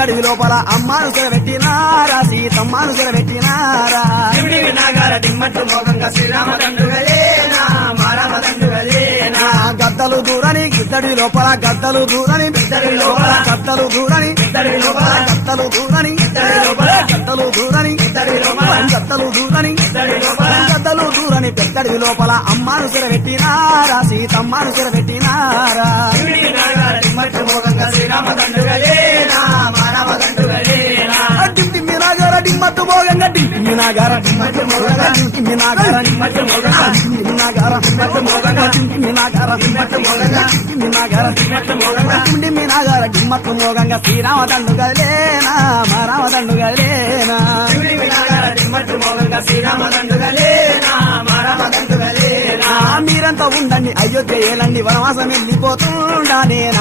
పెద్దడి లోపల అమ్మాను పెట్టినారా సీతమ్మాను పెట్టినారా వినాగార దిమ్మట్టు మోగంగా శ్రీరామదండుగలేనా మారామదండుగలేనా గద్దలు దూరని గిద్దడి లోపల గద్దలు దూరని పెద్దడి లోపల గద్దలు దూరని పెద్దడి లోపల గద్దలు దూరని పెద్దడి లోపల గద్దలు దూరని పెద్దడి లోపల గద్దలు దూరని పెద్దడి లోపల గద్దలు దూరని పెద్దడి లోపల అమ్మాను పెట్టినారా సీతమ్మాను పెట్టినారా వినాగార దిమ్మట్టు మోగంగా శ్రీరామదండుగలేనా మారామదండుగలేనా డింటి నాగార డింమట్టు మోగంగా డింటి నాగార దిమ్మట్టు మోగంగా డింటి నాగార దిమ్మట్టు మోగంగా డింటి నాగార దిమ్మట్టు మోగంగా డింటి నాగార దిమ్మట్టు మోగంగా డింటి నాగార దిమ్మట్టు మోగంగా డింటి నాగార డింమట్టు మోగంగా శ్రీరామదండుగలేనా మారామదండుగలేనా వినాగార దిమ్మట్టు మోగంగా శ్రీరామదండుగలేనా మారామదండుగలేనా మీరంతా ఉండండి అయోధ్య ఏలండి వనవాసం వెళ్ళిపోతుండా నేనా